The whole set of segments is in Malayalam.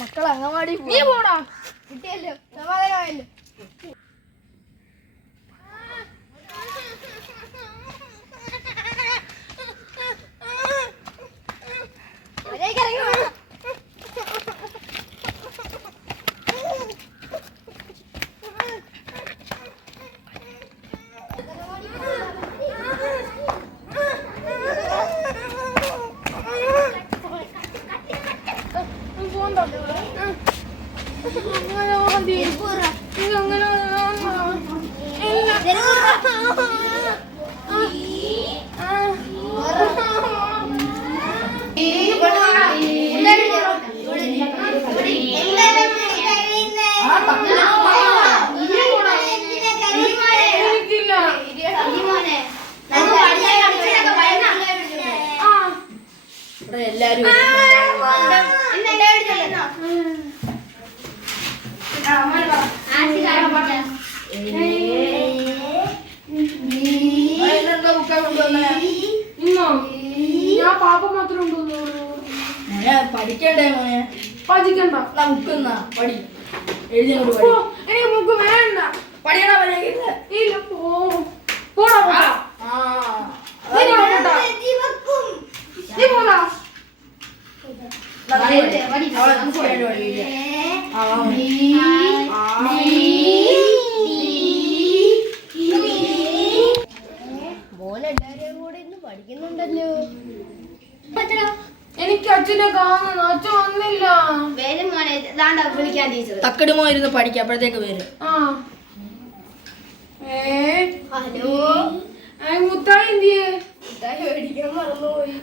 മക്കൾ അങ്ങവാടി നീ പോടാ കിട്ടിയല്ലോ സമാധാനമായല്ലോ. ഞാൻ പാപ്പ മാത്രം പഠിക്കണ്ടേ മോനെ? പഠിക്കണ്ട ബുക്കെന്നാ പടി എഴുതി എനിക്ക് ബുക്ക് വേണ്ട. പഠിക്കണ ഇല്ല പോടാ മോനെല്ലാരെയും കൂടെ ഇന്ന് പഠിക്കുന്നുണ്ടല്ലോ. എനിക്ക് അച്ഛനെ കാണുന്നു. അച്ഛൻ വന്നില്ല. വേഗം മോനെ വിളിക്കാൻ ടീച്ചർ. തക്കടുമോ ഇരുന്ന് പഠിക്കാം. അപ്പോഴത്തേക്ക് വരും. ഹലോ മുത്തായി എന്തിയെ? മുത്തായി മേടിക്കാൻ മറന്നുപോയി.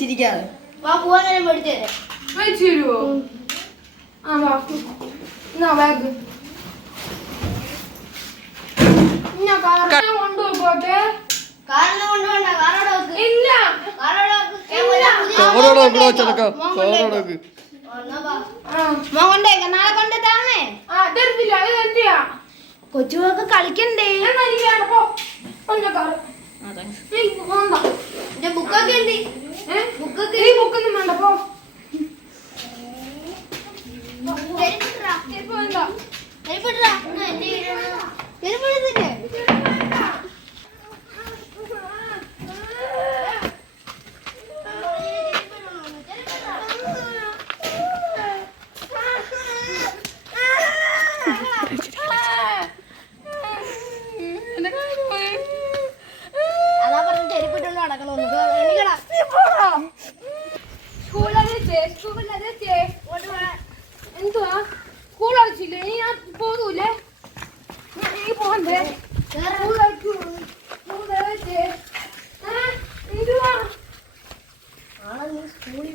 ചിരിക്കാതെ വാ പോവാൻ മേടിച്ചു തരാം. മേടിച്ചു തരുവോ? ആ വാ ബാഗ് ഞാൻ കൊണ്ടുപോട്ടെ. കൊച്ചുമൊക്കെ കളിക്കണ്ടേ? ബുക്കൊക്കെ ഉണ്ട്. ബുക്കൊന്നും വേണ്ട പോ. എന്തുവാ സ്കൂൾ അടച്ചില്ലേ? നീ ഞാൻ പോകൂലേ? നീ പോകണ്ടേ? എന്തുവാ സ്കൂളിൽ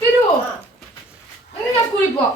തരുവോ? ഞാൻ സ്കൂളിൽ പോ.